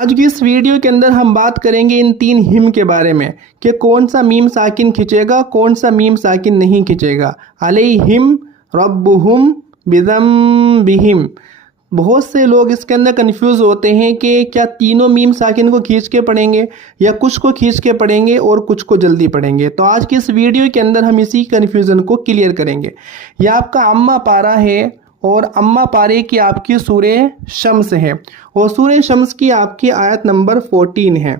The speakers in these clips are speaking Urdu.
آج کی اس ویڈیو کے اندر ہم بات کریں گے ان 3 ہم کے بارے میں کہ کون سا میم ساکن کھنچے گا، کون سا میم ساکن نہیں کھنچے گا۔ علیہم ربہم بذنبہم۔ بہت سے لوگ اس کے اندر کنفیوز ہوتے ہیں کہ کیا تینوں میم ساکن کو کھینچ کے پڑھیں گے یا کچھ کو کھینچ کے پڑھیں گے اور کچھ کو جلدی پڑھیں گے۔ تو آج کی اس ویڈیو کے اندر ہم اسی کنفیوژن کو کلیئر کریں گے۔ یہ آپ کا امہ پارہ ہے اور امہ پارے کی آپ کی سورہ شمس ہے اور سورہ شمس کی آپ کی آیت نمبر 14 ہے۔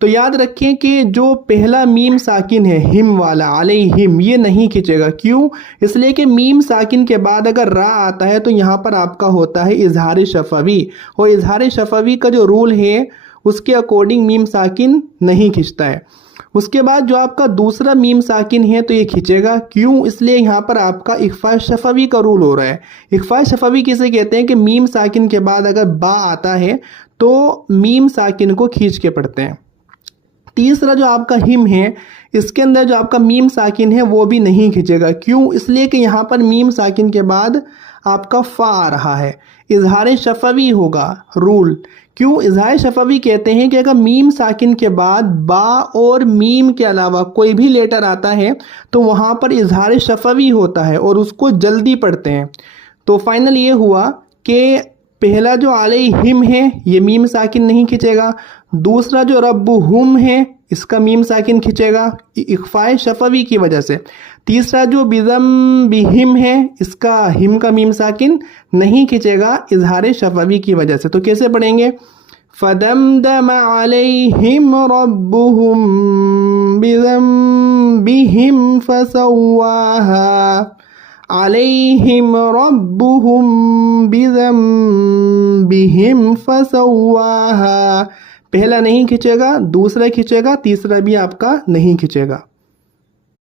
تو یاد رکھیں کہ جو پہلا میم ساکن ہے ہم والا علیہم، یہ نہیں کھنچے گا۔ کیوں؟ اس لیے کہ میم ساکن کے بعد اگر را آتا ہے تو یہاں پر آپ کا ہوتا ہے اظہار شفوی، اور اظہار شفوی کا جو رول ہے اس کے اکارڈنگ میم ساکن نہیں کھنچتا ہے۔ اس کے بعد جو آپ کا دوسرا میم ساکن ہے تو یہ کھنچے گا۔ کیوں؟ اس لیے یہاں پر آپ کا اخفاء شفوی کا رول ہو رہا ہے۔ اخفاء شفوی کسے کہتے ہیں کہ میم ساکن کے بعد اگر با آتا ہے تو میم ساکن کو کھینچ کے پڑھتے ہیں۔ تیسرا جو آپ کا ہم ہے اس کے اندر جو آپ کا میم ساکن ہے وہ بھی نہیں کھنچے گا۔ کیوں؟ اس لیے کہ یہاں پر میم ساکن کے بعد آپ کا فا آ رہا ہے، اظہار شفوی ہوگا رول۔ کیوں؟ اظہار شفوی کہتے ہیں کہ اگر میم ساکن کے بعد با اور میم کے علاوہ کوئی بھی لیٹر آتا ہے تو وہاں پر اظہار شفوی ہوتا ہے اور اس کو جلدی پڑھتے ہیں۔ تو فائنل یہ ہوا کہ پہلا جو علیہم ہے یہ میم ساکن نہیں کھنچے گا، دوسرا جو ربہم ہے اس کا میم ساکن کھنچے گا اخفاء شفوی کی وجہ سے، تیسرا جو بذنبہم ہے اس کا ہم کا میم ساکن نہیں کھنچے گا اظہار شفوی کی وجہ سے۔ تو کیسے پڑھیں گے؟ فَدَمْدَمَ عَلَيْهِمْ رَبُّهُمْ بِذَنبِهِمْ فَسَوَّاهَا علیہم ربہم بذنبہم فسواہا۔ پہلا نہیں کھنچے گا، دوسرا کھنچے گا، تیسرا بھی آپ کا نہیں کھنچے گا۔